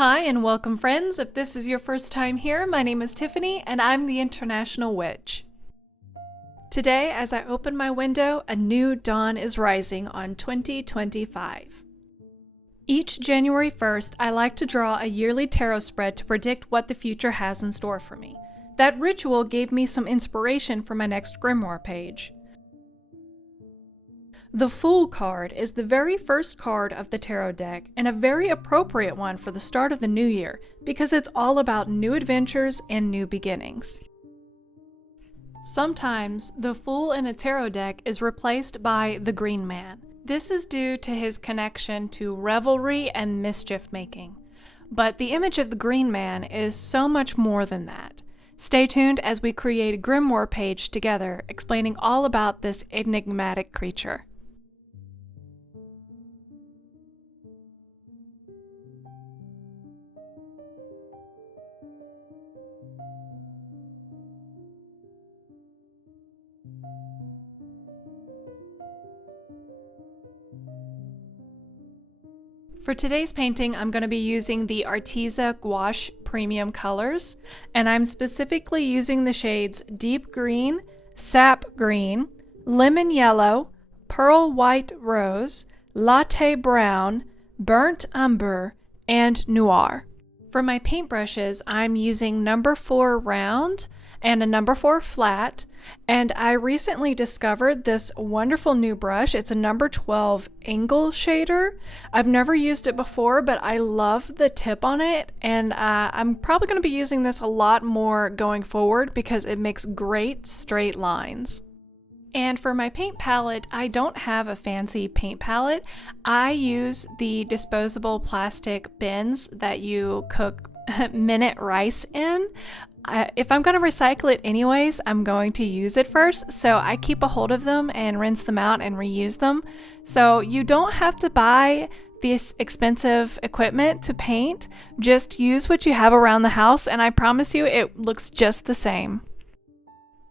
Hi and welcome, friends. If this is your first time here, my name is Tiffany and I'm the International Witch. Today, as I open my window, a new dawn is rising on 2025. Each January 1st, I like to draw a yearly tarot spread to predict what the future has in store for me. That ritual gave me some inspiration for my next Grimoire page. The Fool card is the very first card of the tarot deck and a very appropriate one for the start of the new year because it's all about new adventures and new beginnings. Sometimes the Fool in a tarot deck is replaced by the Green Man. This is due to his connection to revelry and mischief making. But the image of the Green Man is so much more than that. Stay tuned as we create a Grimoire page together explaining all about this enigmatic creature. For today's painting, I'm going to be using the Arteeza Gouache Premium Colors, and I'm specifically using the shades Deep Green, Sap Green, Lemon Yellow, Pearl White Rose, Latte Brown, Burnt Umber, and Noir. For my paintbrushes, I'm using number 4 round and a number 4 flat, and I recently discovered this wonderful new brush. It's a number 12 angle shader. I've never used it before, but I love the tip on it, and I'm probably going to be using this a lot more going forward because it makes great straight lines. And for my paint palette, I don't have a fancy paint palette. I use the disposable plastic bins that you cook minute rice in. If I'm going to recycle it anyways, I'm going to use it first, so I keep a hold of them and rinse them out and reuse them. So you don't have to buy this expensive equipment to paint. Just use what you have around the house, and I promise you it looks just the same.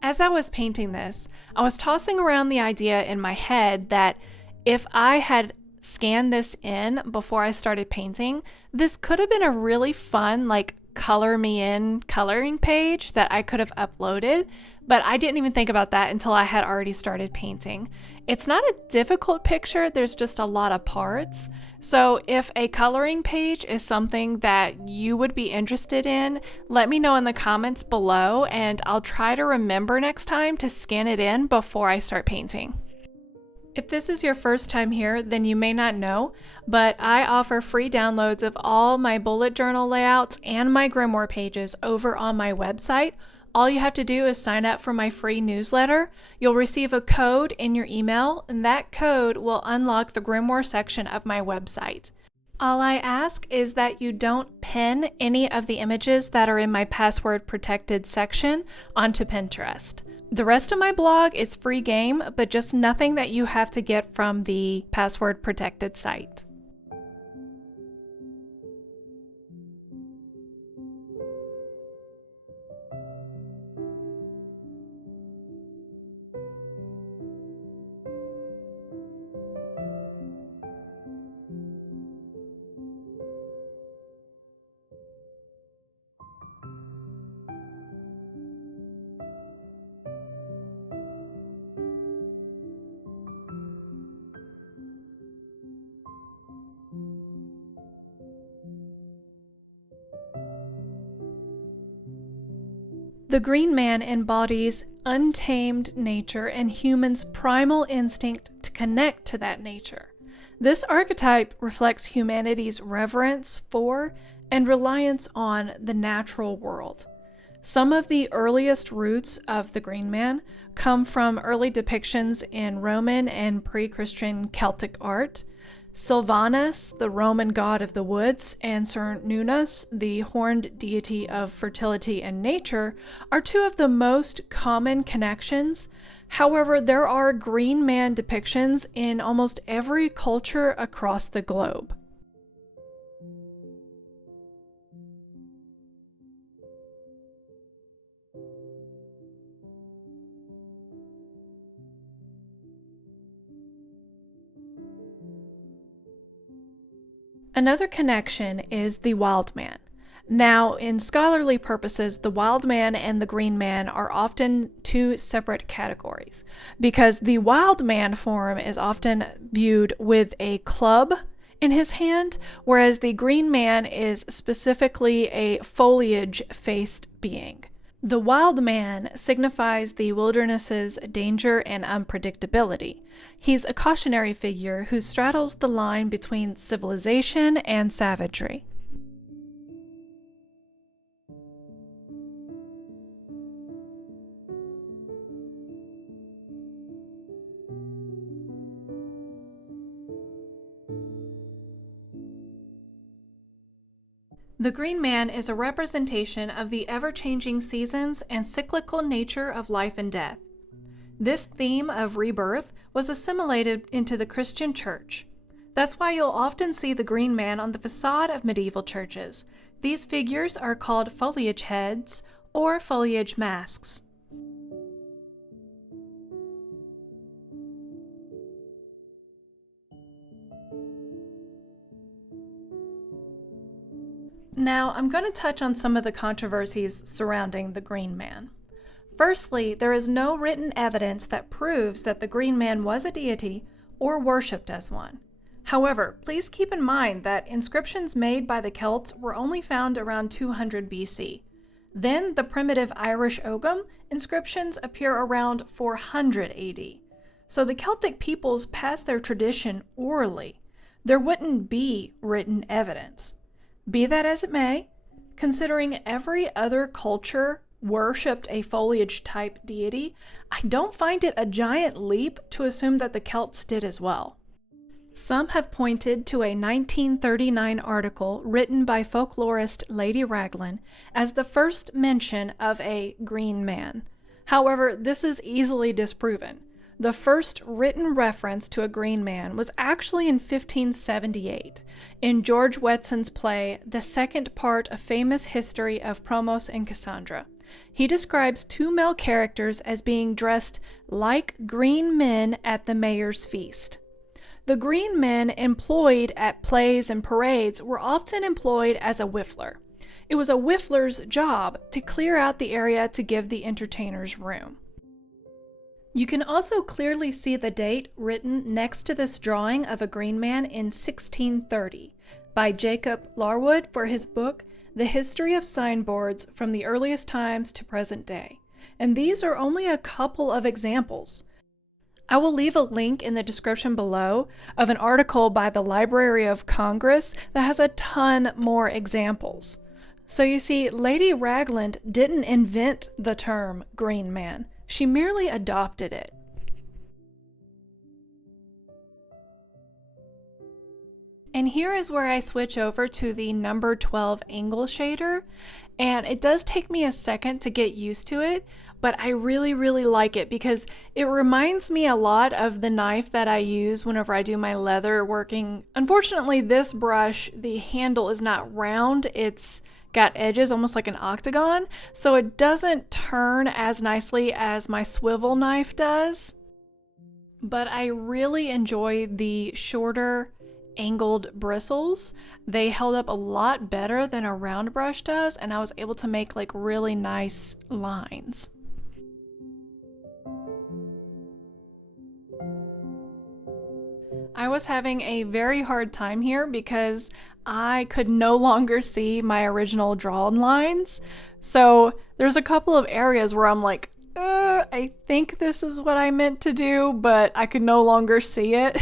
As I was painting this, I was tossing around the idea in my head that if I had scanned this in before I started painting, this could have been a really fun, color me in coloring page that I could have uploaded, but I didn't even think about that until I had already started painting. It's not a difficult picture, there's just a lot of parts. So if a coloring page is something that you would be interested in, let me know in the comments below and I'll try to remember next time to scan it in before I start painting. If this is your first time here, then you may not know, but I offer free downloads of all my bullet journal layouts and my Grimoire pages over on my website. All you have to do is sign up for my free newsletter. You'll receive a code in your email, and that code will unlock the Grimoire section of my website. All I ask is that you don't pin any of the images that are in my password protected section onto Pinterest. The rest of my blog is free game, but just nothing that you have to get from the password protected site. The Green Man embodies untamed nature and humans' primal instinct to connect to that nature. This archetype reflects humanity's reverence for and reliance on the natural world. Some of the earliest roots of the Green Man come from early depictions in Roman and pre-Christian Celtic art. Silvanus, the Roman god of the woods, and Cernunnos, the horned deity of fertility and nature, are two of the most common connections. However, there are Green Man depictions in almost every culture across the globe. Another connection is the wild man. Now, in scholarly purposes, the wild man and the green man are often two separate categories because the wild man form is often viewed with a club in his hand, whereas the green man is specifically a foliage-faced being. The wild man signifies the wilderness's danger and unpredictability. He's a cautionary figure who straddles the line between civilization and savagery. The green man is a representation of the ever-changing seasons and cyclical nature of life and death. This theme of rebirth was assimilated into the Christian church. That's why you'll often see the green man on the facade of medieval churches. These figures are called foliage heads or foliage masks. Now, I'm going to touch on some of the controversies surrounding the Green Man. Firstly, there is no written evidence that proves that the Green Man was a deity or worshipped as one. However, please keep in mind that inscriptions made by the Celts were only found around 200 BC. Then the primitive Irish Ogham inscriptions appear around 400 AD. So the Celtic peoples passed their tradition orally. There wouldn't be written evidence. Be that as it may, considering every other culture worshipped a foliage-type deity, I don't find it a giant leap to assume that the Celts did as well. Some have pointed to a 1939 article written by folklorist Lady Raglan as the first mention of a green man. However, this is easily disproven. The first written reference to a green man was actually in 1578 in George Wetson's play, The Second Part of Famous History of Promos and Cassandra. He describes two male characters as being dressed like green men at the mayor's feast. The green men employed at plays and parades were often employed as a whiffler. It was a whiffler's job to clear out the area to give the entertainers room. You can also clearly see the date written next to this drawing of a green man in 1630 by Jacob Larwood for his book, The History of Signboards from the Earliest Times to Present Day. And these are only a couple of examples. I will leave a link in the description below of an article by the Library of Congress that has a ton more examples. So you see, Lady Raglan didn't invent the term green man. She merely adopted it. And here is where I switch over to the number 12 angle shader, and it does take me a second to get used to it, but I really like it because it reminds me a lot of the knife that I use whenever I do my leather working. Unfortunately, this brush, the handle is not round, it's got edges almost like an octagon, so it doesn't turn as nicely as my swivel knife does. But I really enjoy the shorter angled bristles. They held up a lot better than a round brush does, and I was able to make like really nice lines. I was having a very hard time here because I could no longer see my original drawn lines. So there's a couple of areas where I'm like, I think this is what I meant to do, but I could no longer see it.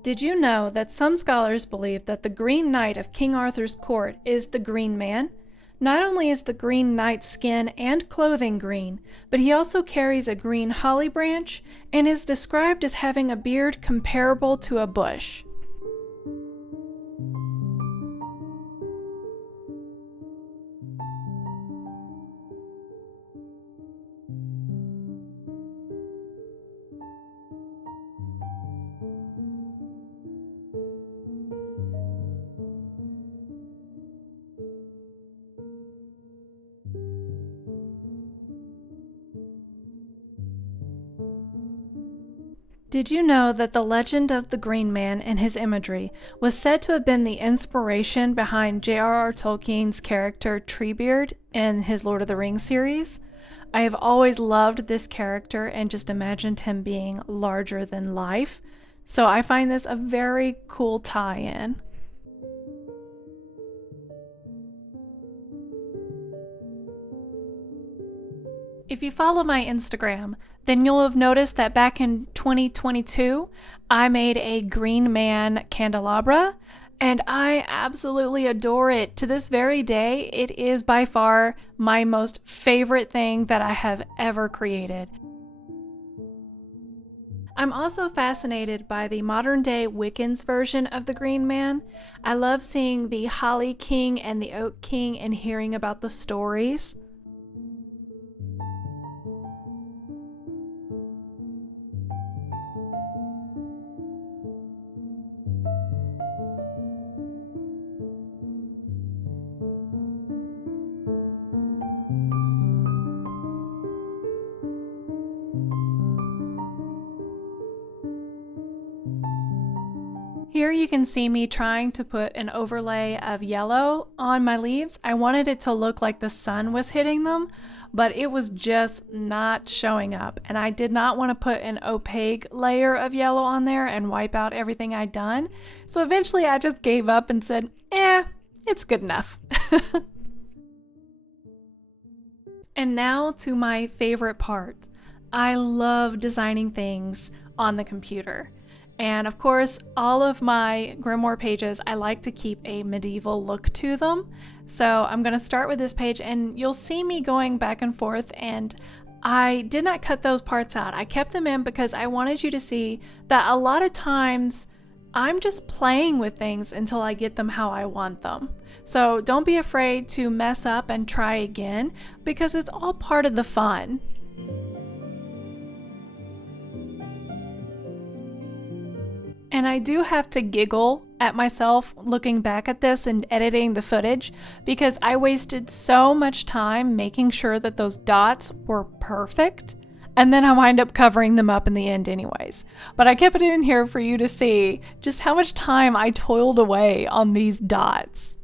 Did you know that some scholars believe that the Green Knight of King Arthur's court is the Green Man? Not only is the Green Knight's skin and clothing green, but he also carries a green holly branch and is described as having a beard comparable to a bush. Did you know that the legend of the Green Man and his imagery was said to have been the inspiration behind J.R.R. Tolkien's character Treebeard in his Lord of the Rings series? I have always loved this character and just imagined him being larger than life, so I find this a very cool tie-in. If you follow my Instagram, then you'll have noticed that back in 2022, I made a Green Man candelabra, and I absolutely adore it. To this very day, it is by far my most favorite thing that I have ever created. I'm also fascinated by the modern day Wiccans version of the Green Man. I love seeing the Holly King and the Oak King and hearing about the stories. Here you can see me trying to put an overlay of yellow on my leaves. I wanted it to look like the sun was hitting them, but it was just not showing up. And I did not want to put an opaque layer of yellow on there and wipe out everything I'd done. So eventually I just gave up and said, it's good enough. And now to my favorite part. I love designing things on the computer. And of course, all of my Grimoire pages, I like to keep a medieval look to them. So I'm going to start with this page and you'll see me going back and forth, and I did not cut those parts out. I kept them in because I wanted you to see that a lot of times I'm just playing with things until I get them how I want them. So don't be afraid to mess up and try again because it's all part of the fun. And I do have to giggle at myself looking back at this and editing the footage because I wasted so much time making sure that those dots were perfect, and then I wind up covering them up in the end anyways. But I kept it in here for you to see just how much time I toiled away on these dots.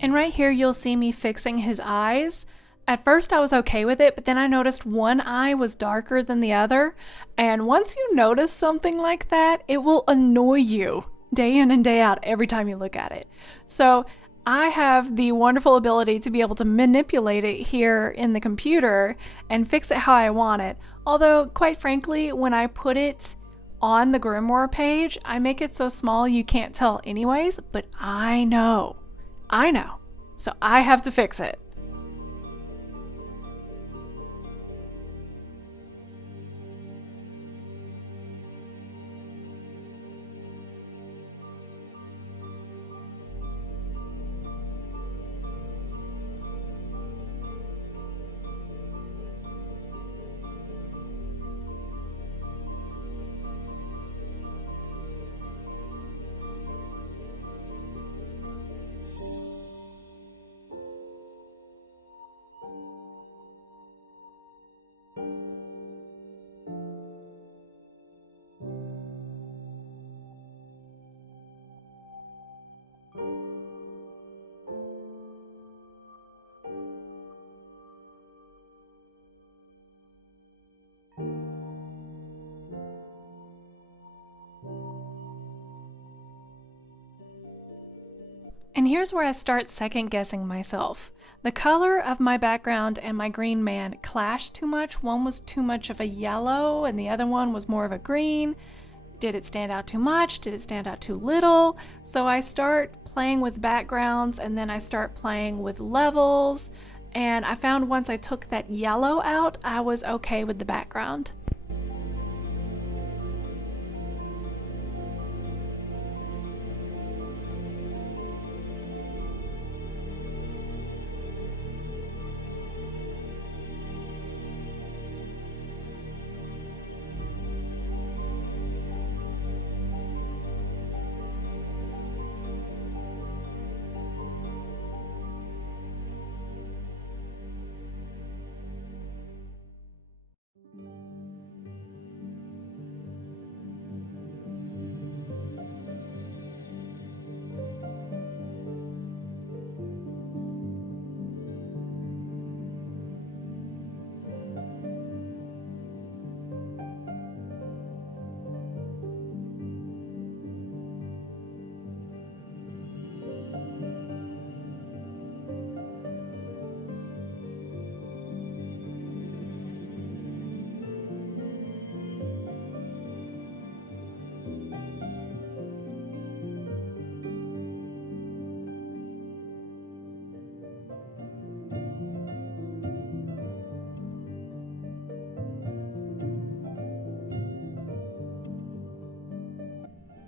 And right here, you'll see me fixing his eyes. At first I was okay with it, but then I noticed one eye was darker than the other. And once you notice something like that, it will annoy you day in and day out every time you look at it. So I have the wonderful ability to be able to manipulate it here in the computer and fix it how I want it. Although, quite frankly, when I put it on the Grimoire page, I make it so small you can't tell anyways, but I know. So I have to fix it. And here's where I start second guessing myself. The color of my background and my green man clashed too much. One was too much of a yellow and the other one was more of a green. Did it stand out too much? Did it stand out too little? So I start playing with backgrounds and then I start playing with levels. And I found once I took that yellow out, I was okay with the background.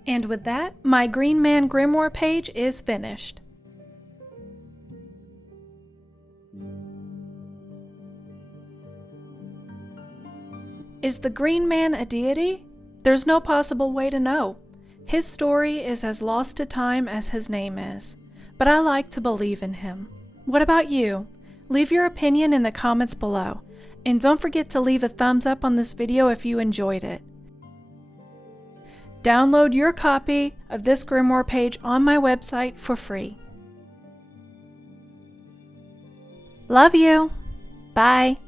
And with that, my Green Man Grimoire page is finished. Is the Green Man a deity? There's no possible way to know. His story is as lost to time as his name is, but I like to believe in him. What about you? Leave your opinion in the comments below, and don't forget to leave a thumbs up on this video if you enjoyed it. Download your copy of this Grimoire page on my website for free. Love you. Bye.